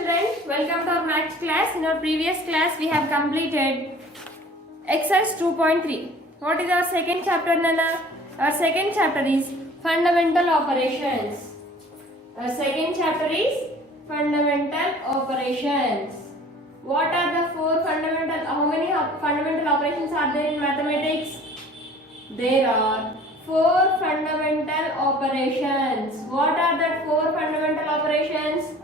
children, welcome to our maths class. In our previous class we have completed exercise 2.3. What is our second chapter, Nana? Our second chapter is fundamental operations. Our second chapter is fundamental operations. What are the four fundamental, how many fundamental operations are there in mathematics? There are four fundamental operations. What are the four fundamental operations?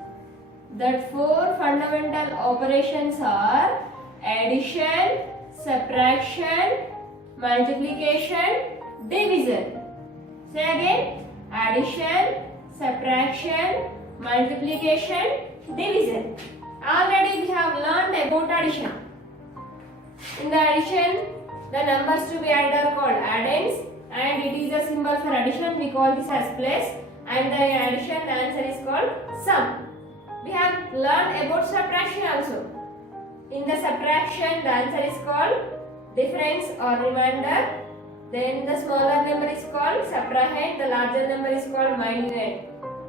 That four fundamental operations are addition, subtraction, multiplication, division. Say again. Addition, subtraction, multiplication, division. Already we have learned about addition. In the addition, the numbers to be added are called addends, and it is a symbol for addition. We call this as plus, and the addition, the answer is called sum. We have learned about subtraction also. In the subtraction, the answer is called difference or remainder. Then the smaller number is called subtrahend, the larger number is called minuend,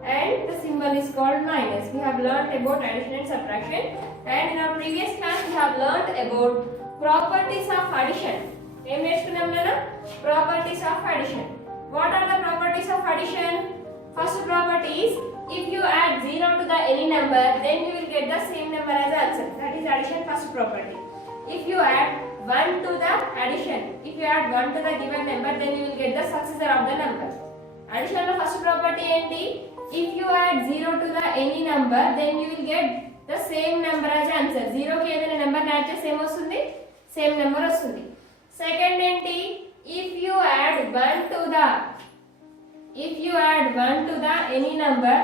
and the symbol is called minus. We have learned about addition and subtraction, and in our previous class we have learned about properties of addition. Em నేర్చుకున్నాం కదా? Properties of addition. What are the properties of addition? First property is, if you add 0 to the any number, then you will get the same number as answer. That is addition first property. If you add 1 to the addition, if you add 1 to the given number, then you will get the successor of the number. Addition lo first property enti? If you add 0 to the any number, then you will get the same number as answer. 0 ki edaina number add cheste em vastundi? Same number vastundi. Second enti? If you add 1 to the any number,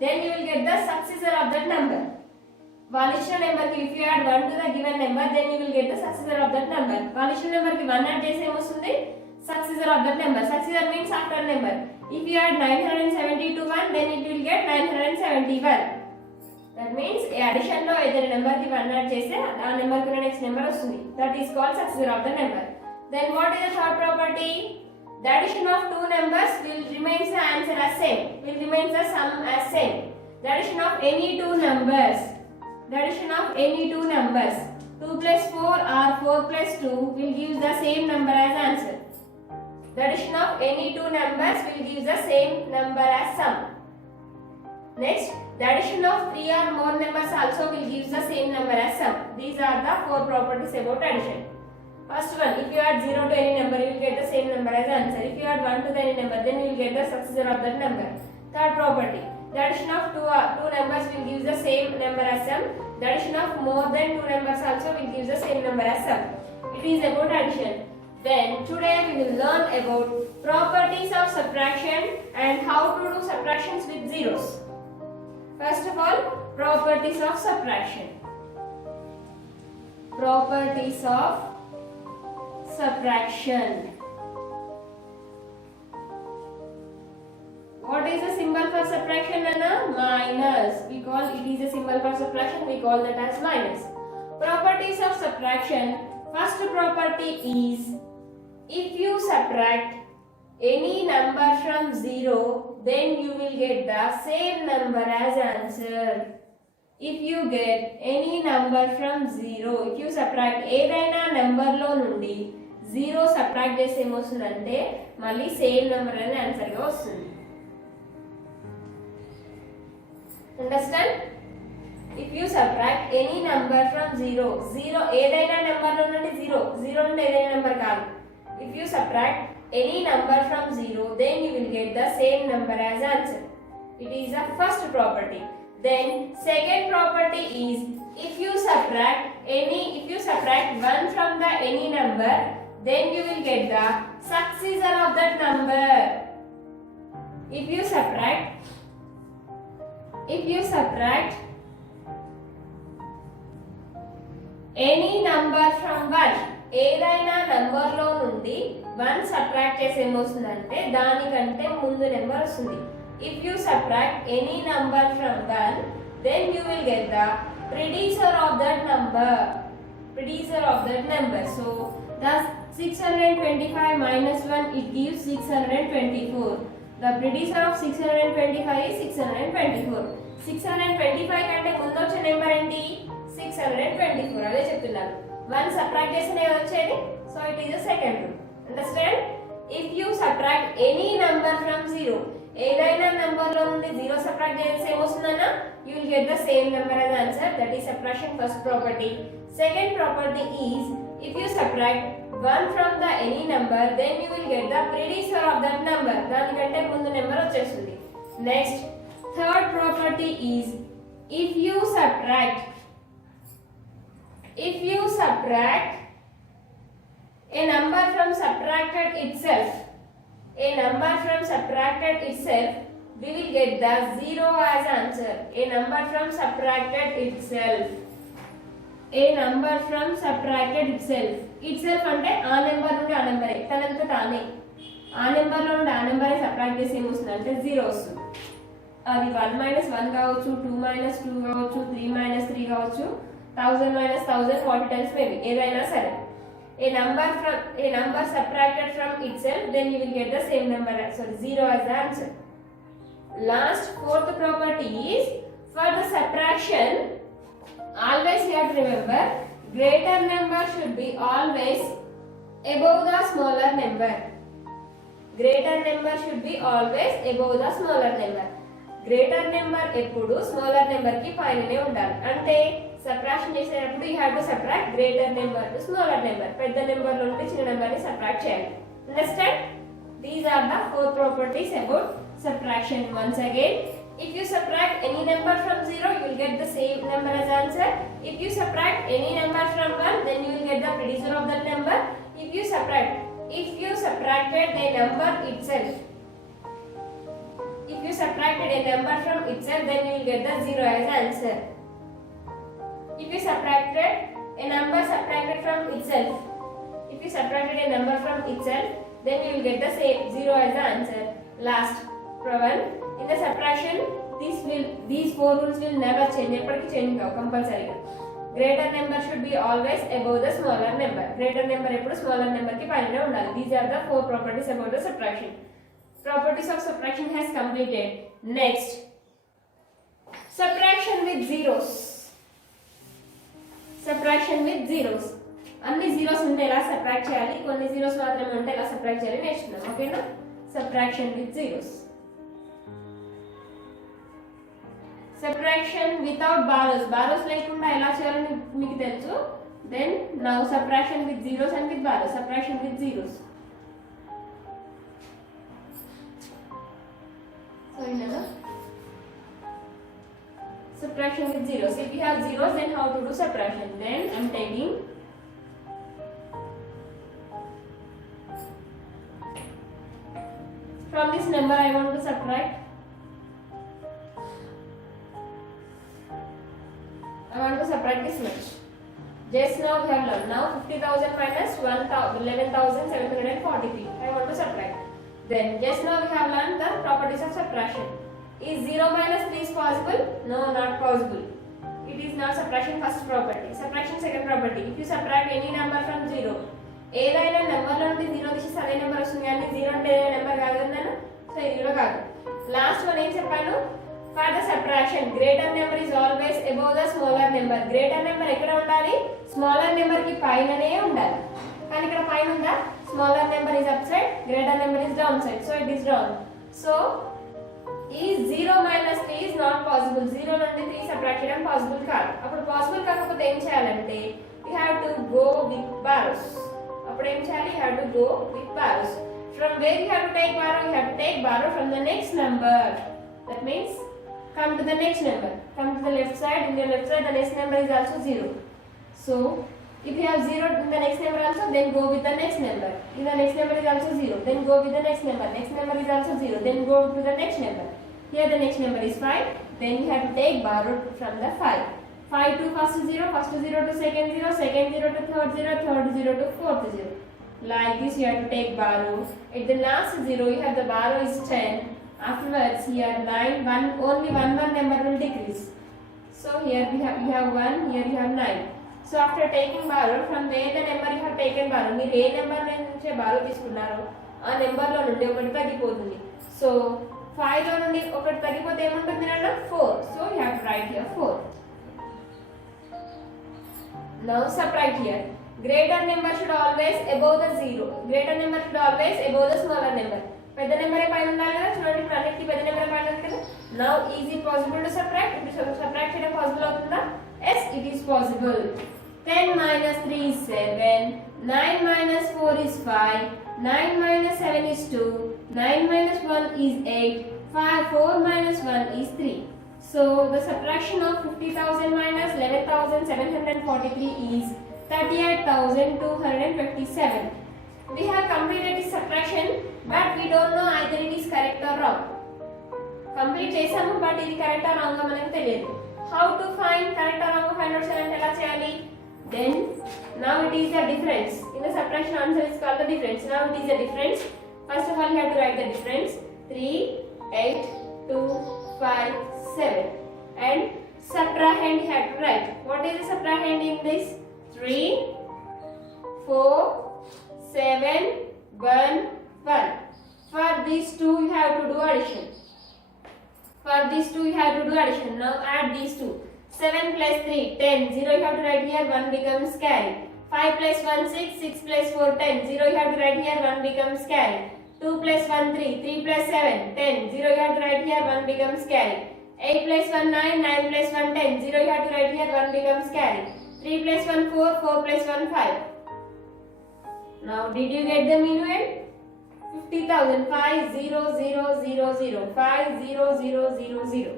then you will get the successor of that number. Valishna number ki if you add 1 to the given number, then you will get the successor of that number. Valishna number ki 1 add chese em vastundi? Successor of that number. Successor means after number. If you add 970 to 1, then it will get 971. That means addition lo edaina number ki 1 add chese aa number ki next number vastundi. That is called successor of the number. Then what is the third property? The addition of two numbers will remain the answer as same. Will remain the sum as same. The addition of any two numbers. The addition of any two numbers. 2 plus 4 or 4 plus 2 will give the same number as answer. The addition of any two numbers will give the same number as sum. Next, the addition of 3 or more numbers also will give the same number as sum. These are the four properties about addition. First one, if you add 0 to any number, you will get the same number as answer. If you add 1 to any number, then you will get the successor of that number. Third property, the addition of two numbers will give the same number as sum. The addition of more than two numbers also will give the same number as sum. It is about addition. Then today we will learn about properties of subtraction and how to do subtractions with zeros. First of all, properties of subtraction. Properties of subtraction. What is the symbol for subtraction, Anna? Minus. We call it is a symbol for subtraction. We call that as minus. Properties of subtraction. First property is, if you subtract any number from 0, then you will get the same number as answer. If you get any number from 0, if you subtract ఏదైనా number లో నుండి 0 subtract చేస్తే ఏమొస్తుందంటే మళ్ళీ same number అనేది answer గా వస్తుంది. Understand? If you subtract any number from 0 ఏదైనా నెంబర్ లో నుండి 0 నుండి ఏదైనా నెంబర్ కాదు. If you subtract any number from 0, then you will get the same number as answer. It is the first property. Then second property is, if you subtract 1 from the any number, then you will get the successor of that number. If you subtract any number from 1, ఏదైనా number లో నుండి 1 subtract చేస్తే ఏమొస్తుందంటే దానికంటే ముందు number వస్తుంది. If you subtract any number from 1, then you will get the predecessor of that number. So the 625 minus 1, it gives 624. The predecessor of 625 is 624. 625 కంటే ముందు వచ్చే 624 అదే చెప్తున్నాను. 1 సబ్ట్రాక్ట్ చేస్తేనే వచ్చేది, so it is the second rule. Understand? If you subtract any number from 0, ఏదైనా number లో నుండి 0 సబ్ట్రాక్ట్ చేస్తే ఏమొస్తుందన్నా, you will get the same number as answer. That is subtraction first property. Second property is, if you subtract 1 from the any number, then you will get the predecessor of that number. దానికంటే ముందు number వచ్చేస్తుంది. Next, third property is, if you subtract a number from subtracted itself, we will get the 0 as answer. A number from subtracted itself అంటే ఆ number నుండి ఆ నెంబరే, తనంత తానే ఆ నెంబర్ లో నుండి ఆ నెంబరే సబ్ట్రాక్ట్ చేసి ఏమొస్తుంది అంటే 0 వస్తుంది. అది 1 - 1 కావచ్చు, 2 - 2 కావచ్చు, 3 - 3 కావచ్చు, 1000 - 1000, 40 times maybe, ఏదైనా సరే. A number subtracted from itself, then you will get the same number, sorry, 0 as the answer. Last, fourth property is, for the subtraction, always you have to remember, greater number should be always above the smaller number. Greater number should be always above the smaller number. Greater number ఎప్పుడు smaller number కి పైననే ఉండాలి. అంటే subtraction చేసేటప్పుడు you have to subtract greater number to smaller number. పెద్ద number నుండి చిన్న number ని సబ్ట్రాక్ట్ చేయాలి. Understand? These are the four properties about subtraction. Once again, if you subtract any number from 0, you will get the same number as answer. If you subtract any number from 1, then you will get the predecessor of that number. If you subtracted a number itself, if you subtracted a number from itself, then you will get the 0 as answer. If you subtracted a number subtracted from itself, then you will get the same 0 as the answer. Last, one, in the subtraction, these four rules will never change. ఎప్పటికీ change కావు కంపల్సరీగా. Greater number should be always above the smaller number. Greater number ఎప్పుడు smaller number కి పైన ఉండాలి. These are the four properties about the subtraction. Properties of subtraction has completed. Next, subtraction with zeros. అన్ని zeros ఉంటే ఎలా subtract చేయాలి, కొన్ని zeros మాత్రమే ఉంటే ఎలా సబ్ట్రాక్ట్ చేయాలి నేర్చుకున్నాం. ఓకేనా? Subtraction with zeros. Subtraction without borrows లేకుండా ఎలా చేయాలని మీకు తెలుసు. Then now subtraction with zeros and with borrows. Subtraction with zeros. Subtraction with zeros. If you have zeros, then how to do subtraction? Then I am taking from this number I want to subtract. This much. Just now we have learned. Now 50,000 minus 11,743. I want to subtract. Then just now we have learned the properties of subtraction. Is 0 minus 3 is possible? No, not possible. It is not subtraction first property. Subtraction second property. If you subtract any number from 0, ఏదైనా number లో నుండి 0 తీసి అదే number వస్తుంది, కానీ 0 అంటే ఏదైనా number కాదు అన్నాను. సో ఇది కూడా కాదు. లాస్ట్ వన్ ఏం చెప్పాను? For the subtraction, greater number is always above the smaller number. Greater number ఎక్కడ ఉండాలి? స్మాలర్ నెంబర్ కి పైననే ఉండాలి. కానీ ఇక్కడ పైన ఉందా? Smaller number is up side, greater number is down side. So it is down. So ఈ 0 minus 3 is not possible. 0 నుండి 3 సబ్ట్రాక్ట్ చేయడం పాసిబుల్ కాదు. అప్పుడు పాసిబుల్ కాకపోతే ఏం చేయాలంటే you have to go with borrows. అప్పుడు ఏం చేయాలి? you have to go with borrows. From where you have to take borrow? You have to take borrow from the next number. That means come to the next number. Come to the left side. In the left side the next number is also 0. So if you have 0 in the next number also, then go with the next number. If the next number is also 0, then go with the next number. Next number is also 0, then go to the next number. Here the next number is 5, then you have to take borrow from the 5. 5 to first 0 to second 0, second 0 to third 0, third 0 to fourth 0. Like this you have to take borrow. At the last 0 you have the borrow is 10. Afterwards here 9, only one number will decrease. So here you have 1, here you have 9. So after taking borrow, from where the number you have taken borrow, మీరు ఏ number నుంచి borrow తీసుకున్నారో ఆ number లో నుండి ఒకటి తగ్గిపోతుంది. So 5 లో నుండి ఒకటి తగ్గిపోతే ఏముంటుంది అన్న 4. So you have to write here 4. Now subtract here. Greater number should always above the zero. Greater number should always above the smaller number. పెద్ద నెంబర్ పైన ఉండాలి కదా, చూడండి ఇప్పుడు అన్నిటికీ పెద్ద నెంబర్ పైన ఉంది కదా. Now is it possible to subtract? ఇప్పుడు subtract చేయడం పాసిబుల్ అవుతుందా? Yes, it is possible. 10 minus 3 is 7. 9 minus 4 is 5. 9 minus 7 is 2. 9 minus 1 is 8. 4 minus 1 is 3. So the subtraction of 50,000 minus 11,743 is 38,257. We have completed this subtraction, but we don't know either it is correct or wrong. Complete చేసాము, but ఇది correct or wrong మనకు తెలియదు. How to find correct or wrong find out చేయాలంటే ఎలా చేయాలి? Then now it is the difference. In the subtraction answer is called the difference. Now it is the difference. First of all you have to write the difference. 3, 8, 2, 5, 7. And subtrahend you have to write. What is the subtrahend in this? 3, 4, 7, 1, 1. For these two you have to do addition. For these two you have to do addition. Now add these two. 7 plus 3, 10. 0 you have to write here, 1 becomes carry. 5 plus 1, 6. 6 plus 4, 10. 0 you have to write here, 1 becomes carry. 2 plus 1, 3. 3 plus 7, 10. 0 you have to write here, 1 becomes carry. 8 plus 1, 9. 9 plus 1, 10. 0 you have to write here, 1 becomes carry. 3 plus 1, 4. 4 plus 1, 5. Now did you get the minuend? 50,000. 5,0,0,0,0. 5,0,0,0,0.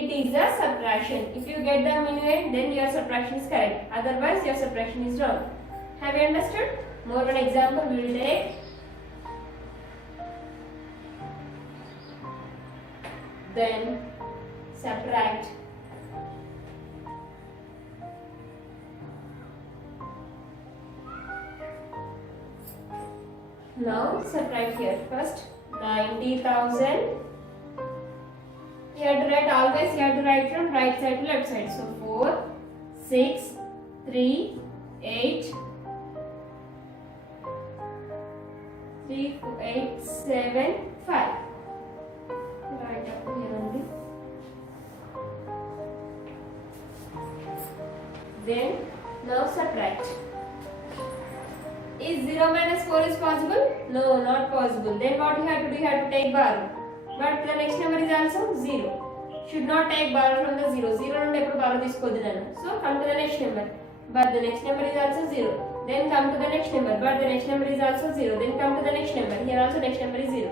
It is a subtraction. If you get the minuend, then your subtraction is correct. Otherwise, your subtraction is wrong. Have you understood? More one example we will take. Then subtract. Now subtract here. First 90,000. You have to write always. You have to write from right side to left side. So 4, 6, 3, 8, 3, 8, 7, 5. Write up here only. Then now subtract. Is 0 minus 4 is possible? No, not possible. Then what you have to do? You have to take borrow. But the next number is also 0. Should not take borrow from the 0. 0 నుండి ఎప్పుడు borrow తీసుకోవద్దు నేను. So come to the next number. But the next number is also 0. Then come to the next number. But the next number is also 0. Then come to the next number. Here also next number is 0.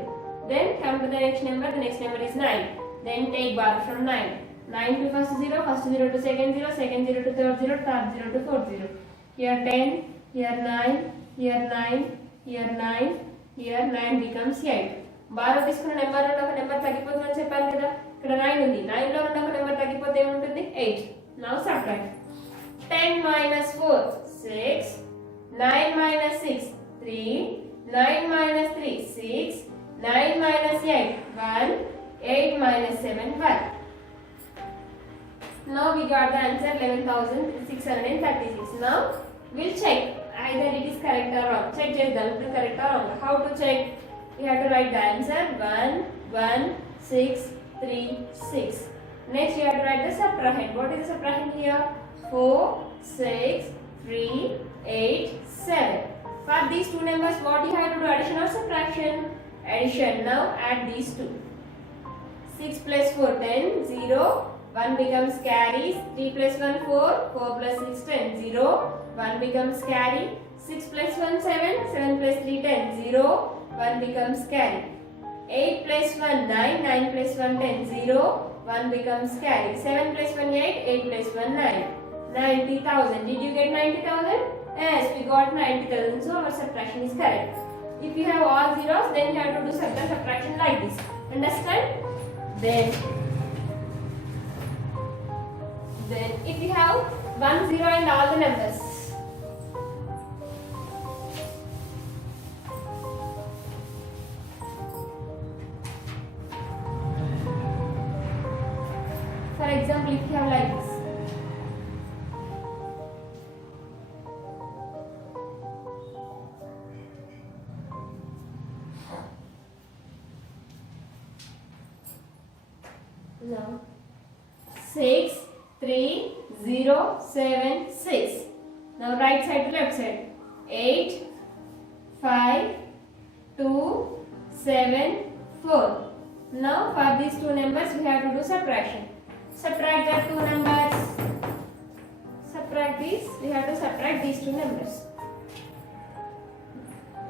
Then come to the next number. The next number is 9. Then take borrow from 9. 9 to first 0. First 0 to second 0. Second 0 to third 0. Third 0 to fourth 0. Here 10. Here 9. Here 9. Here 9. Here 9 becomes 8. Borrow తీసుకున్న number నుండి ఒక number తగ్గిపోతుందని చెప్పాను కదా. ఇక్కడ 9 ఉంది. 9 లో నుండి ఒక నెంబర్ తగ్గిపోతే ఏముంటుంది? 8. Now subtract. 10 minus 4 6. 9 minus 6 3. 9 minus 3 6. 9 minus 8 1. 8 minus 7 1. Now we got the answer 11,636. Now we'll check either it is correct or wrong. Check చేద్దాం ఇప్పుడు correct or wrong. How to check? You have to write the answer 1 1 6 3 6. Next you have to write the subtrahend. What is the subtrahend here? 4 6 3 8 7. For these two numbers what you have to do? Addition or subtraction? Addition. Now add these two. 6 plus 4 10 0. 1 becomes carry. 3 plus 1 4. 4 plus 6 10 0. 1 becomes carry. 6 plus 1 7. 7 plus 3 10 0. 1 becomes carry. 8 plus 1 9. 9 plus 1 10 0. 1 becomes carry. 7 plus 1 8. 8 plus 1 9. 90,000. Did you get 90,000? Yes, we got 90,000. So our subtraction is correct. If you have all zeros, then you have to do subtraction like this. Understand? Then if you have 1 0 and all the numbers. For example, if you have like this. Now 6 3, 0, 7, 6. Now right side to left side. 8, 5, 2, 7, 4. Now for these two numbers we have to do subtraction. Subtract the two numbers. Subtract these. We have to subtract these two numbers.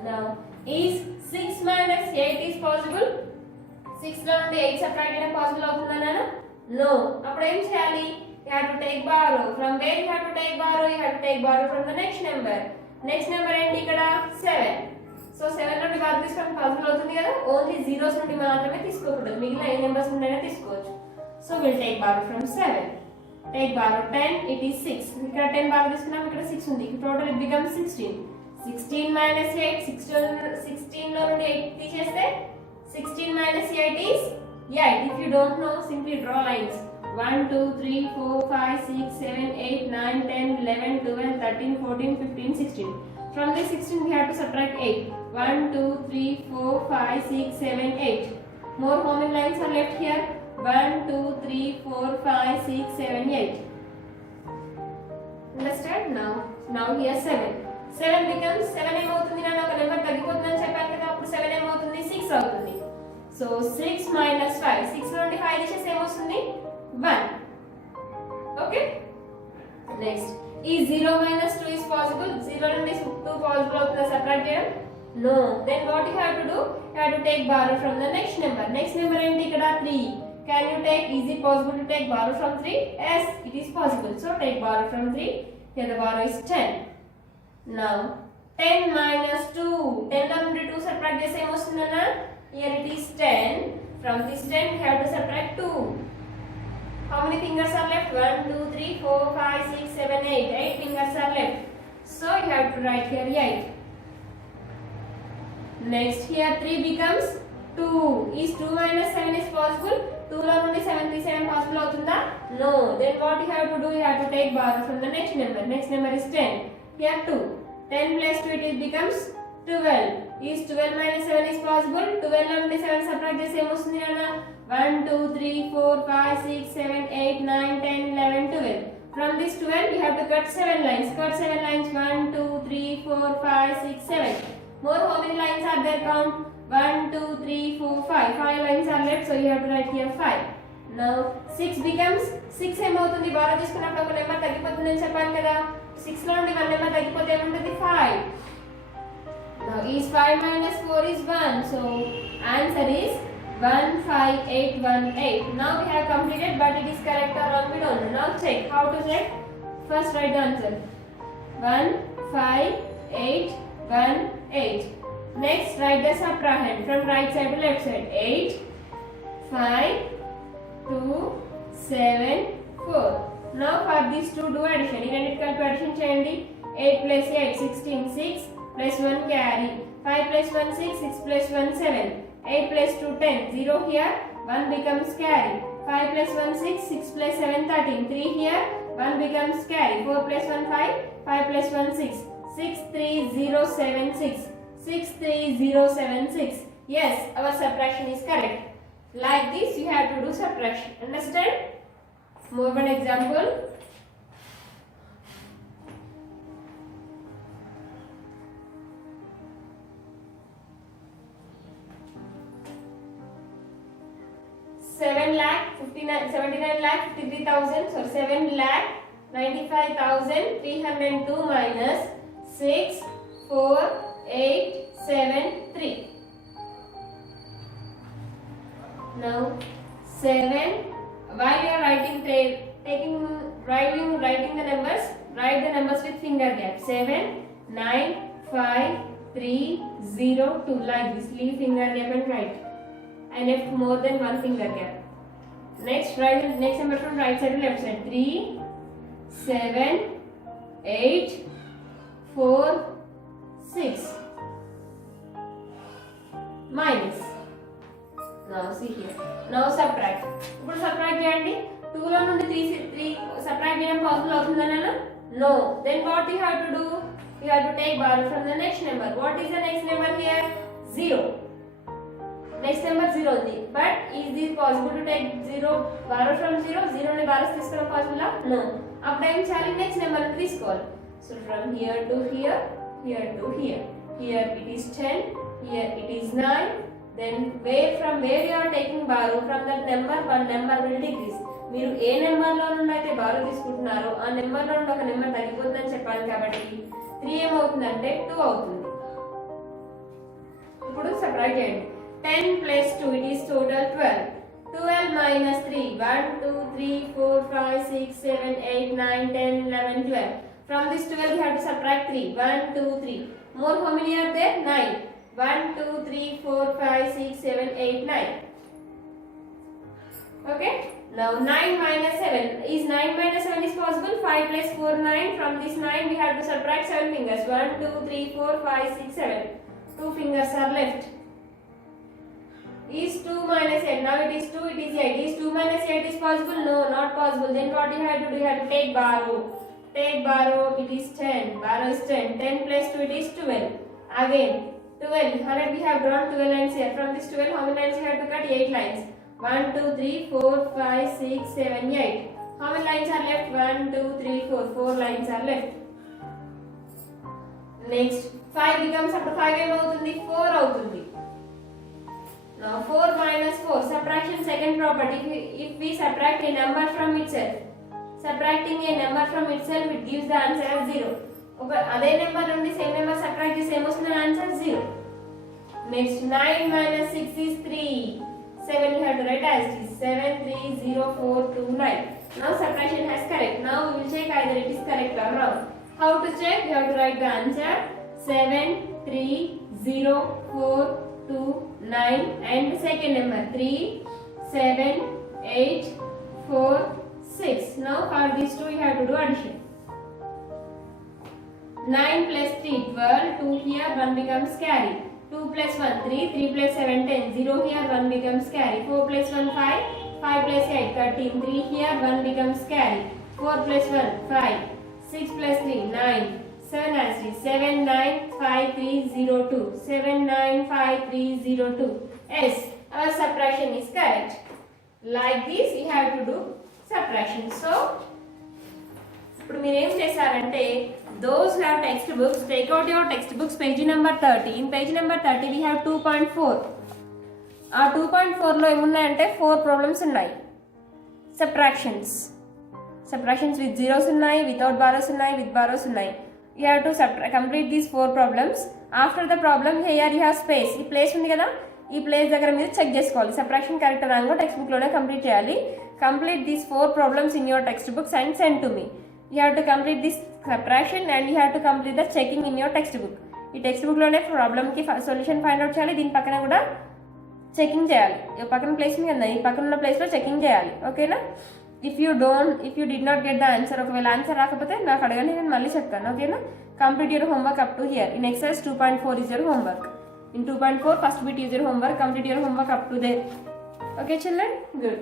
Now is 6 minus 8 is possible? 6 లో నుండి 8 subtract చేయడం possible అవుతుందా? No. అప్పుడు ఏం చేయాలి? You have to take borrow. From where you have to take borrow? You have to take borrow from the next number. Next number ఏంటి ఇక్కడ? 7. So 7 నుండి బార్ తీసుకోవడం పాసిబుల్ అవుతుంది కదా? ఓన్లీ జీరోస్ నుండి మాత్రమే తీసుకోకూడదు. మిగిలిన ఏ నెంబర్స్ నుండైనా తీసుకోవచ్చు. So will take borrow from 7. Take borrow 10, it is 6. ఇక్కడ 10 borrow తీసుకున్నాం, ఇక్కడ 6 ఉంది. Total it becomes 16. 16 minus 8, 16 లో నుండి 8 తీసేస్తే 16 minus 8 is 8. If you don't know, simply draw lines. 1, 2, 3, 4, 5, 6, 7, 8, 9, 10, 11, 12, 13, 14, 15, 16. From this 16 we have to subtract 8. 1, 2, 3, 4, 5, 6, 7, 8. More how many lines are left here? 1, 2, 3, 4, 5, 6, 7, 8. Understand? Now here 7. 7 becomes 7 ఏమవుతుంది? నేను ఒక number తగ్గిపోతుందని చెప్పాను కదా, అప్పుడు 7 ఏమవుతుంది? 6 అవుతుంది. So 6 minus 5. 6 నుండి 5 తీసేస్తే ఏమొస్తుంది? 1. ఓకే. నెక్స్ట్ ఈ 0 minus 2 is possible? 0 నుండి 2 possible అవుతుందా సబ్ట్రాక్ట్ చేయడం? No. Then what you have to do? You have to take borrow from the next number. Next number ఏంటి ఇక్కడ? 3. Can you take? Is it possible to take borrow from 3? Yes, it is possible. So take borrow from 3. Here the borrow is 10. Now 10 minus 2. 10 లో నుండి 2 subtract చేస్తే ఏమొస్తుందన్నా? Here it is 10. From this 10 we have to subtract 2. How many fingers are left? 1, 2, 3, 4, 5, 6, 7, 8. 8 fingers are left. So you have to write here 8. Next here 3 becomes 2. Is 2 minus 7 is possible? 2 లో నుండి 7 తీసేయడం possible అవుతుందా? No. Then what you have to do? You have to take borrow from the next number. Next number is 10. Here 2. 10 plus 2 it becomes 12. Is 12 minus 7 is possible? 12 లో నుండి 7 subtract చేస్తే ఏమొస్తుంది నాన్న? 1, 2, 3, 4, 5, 6, 7, 8, 9, 10, 11, 12. From this 12 you have to cut 7 lines. Cut 7 lines. 1, 2, 3, 4, 5, 6, 7. More how many lines are there? Count. 1, 2, 3, 4, 5. 5 lines are left, so you have to write here 5. Now 6 becomes 6 ఏమవుతుంది? Borrow తీసుకున్నప్పుడు ఒక number తగ్గిపోతుందని చెప్పాను కదా. 6 లో నుండి 1 నెంబర్ తగ్గిపోతే ఏముంటుంది? 5. Now is 5 minus 4 is 1. So answer is 15818. Now we have completed, but it is correct or wrong we don't know. Now check. How to check? First write the answer. 15818. Next write the subtrahend from right side to left side. 8, 5, 2, 7, 4. Now for these two do addition. In it addition cheyandi. 8 plus 8 16, 6 plus 1 carry. 5 plus 1 6, 6 plus 1 7. 8 plus 2 10. 0 here, 1 becomes carry. 5 plus 1 6, 6 plus 7 13. 3 here, 1 becomes carry. 4 plus 1 5, 5 plus 1 6. 63076. 63076. Yes, our subtraction is correct. Like this you have to do subtraction. Understand? More one example. Seven lakh 79 lakh 53,000. So 7 lakh 95,302 minus 6 4 8 7 3. Now 7. While you are writing the numbers, write the numbers with finger gap. 7 9 5 3 0 2. Like this. Leave finger gap and write. I left more than one finger gap. Next write the next number from right side to left side. 3 7 8 4 6 minus. Now see here. Now subtract. ఇప్పుడు subtract చేయండి. 2 లో నుండి 3 subtract చేయడం possible అవుతుందనా? No. Then what you have to do? You have to take borrow from the next number. What is the next number here? 0. Next number 0 ఉంది. But is this possible to take 0 borrow from 0 ని borrows తీసుకోవడం possible no. అప్పుడు ఏం చేయాలి, next number తీసుకోవాలి. So from here to here, here to here, here it is 10, here it is 9. Then from where you are taking borrow, from that number one number will decrease. మీరు ఏ number లో నుండి అయితే borrow తీసుకుంటున్నారో ఆ number లో నుండి ఒక number తగ్గిపోతుందని చెప్పాను కాబట్టి 3 ఏమవుతుందంటే 2 అవుతుంది. ఇప్పుడు సబ్ట్రాక్ట్ చేయండి. 10 plus 2 it is total 12. 12 minus 3, 1 2 3 4 5 6 7 8 9 10 11 12. From this 12 we have to subtract 3. 1 2 3. More how many are there? 9. 1 2 3 4 5 6 7 8 9. Okay. Now 9 minus 7. Is 9 minus 7 is possible? 5 plus 4 9. From this 9 we have to subtract 7 fingers. 1 2 3 4 5 6 7. 2 fingers are left. Is 2 minus 8. Now it is 2, it is 8. Is 2 minus 8 is possible? No, not possible. Then what you have to do? You have to take borrow. Take borrow, it is 10. Borrow is 10. 10 plus 2, it is 12. Again, 12. Here we have drawn 12 lines here. From this 12, how many lines you have to cut? 8 lines. 1 2 3 4 5 6 7 8. How many lines are left? 1 2 3 4. 4 lines are left. Next, 5 becomes up to 5 ఏమవుతుంది? 4 అవుతుంది. Now 4 minus 4. Subtraction second property. If we subtract a number from itself, subtracting a number from itself, it gives the answer as 0. అదే number నుండి same number subtract చేస్తే ఏమొస్తుంది? Answer 0. Next 9 minus 6 is 3. 7 you have to write as it is. 7 3 0 4 2 9. Now subtraction has correct. Now we will check either it is correct or wrong. How to check? You have to write the answer 7 3 0 4 2 9 and the second number 3 7 8 4 6. Now for these two you have to do addition. 9 plus 3 12. 2 here, 1 becomes carry. 2 plus 1 3. 3 plus 7 10. 0 here, 1 becomes carry. 4 plus 1 5. 5 plus 8 13. 3 here, 1 becomes carry. 4 plus 1 5. 6 plus 3 9. 7 as 3. 7 9 5 3 0 2. 7 9 5 3 0 2. Yes, our subtraction is correct. Like this you have to do subtraction. So ఇప్పుడు మీరు ఏం చేశారంటే, those who have textbooks, take out your textbooks, page number 30. In page number 30 we have 2.4. ఆ 2.4 లో ఏమున్నాయంటే 4 problems ఉన్నాయి. Subtractions with zeros ఉన్నాయి, without borrows ఉన్నాయి, with borrows ఉన్నాయి. You have to complete these 4 problems. After the problem here you have space. ఈ place ఉంది కదా, ఈ ప్లేస్ దగ్గర మీరు చెక్ చేసుకోవాలి సబ్ట్రాక్షన్ కరెక్ట్ రాంగో టెక్స్ట్ బుక్ లోనే కంప్లీట్ చేయాలి. Complete these 4 problems in your textbooks and send to me. You have to complete this subtraction and you have to complete the checking in your textbook. ఈ text book లోనే problem కి solution find out చేయాలి, దీని పక్కన కూడా checking చేయాలి. ఈ పక్కన ప్లేస్ ఉంది కదా, ఈ పక్కన ఉన్న ప్లేస్ లో చెకింగ్ చేయాలి. ఓకేనా? If you did not get the answer, ఒకవేళ ఆన్సర్ రాకపోతే నాకు అడగండి, నేను మళ్ళీ చెప్తాను. ఓకేనా? Complete your homework up to here. In exercise 2.4 is your homework. In 2.4 first bit is your homework. Complete your homework up to there. Okay children? Good.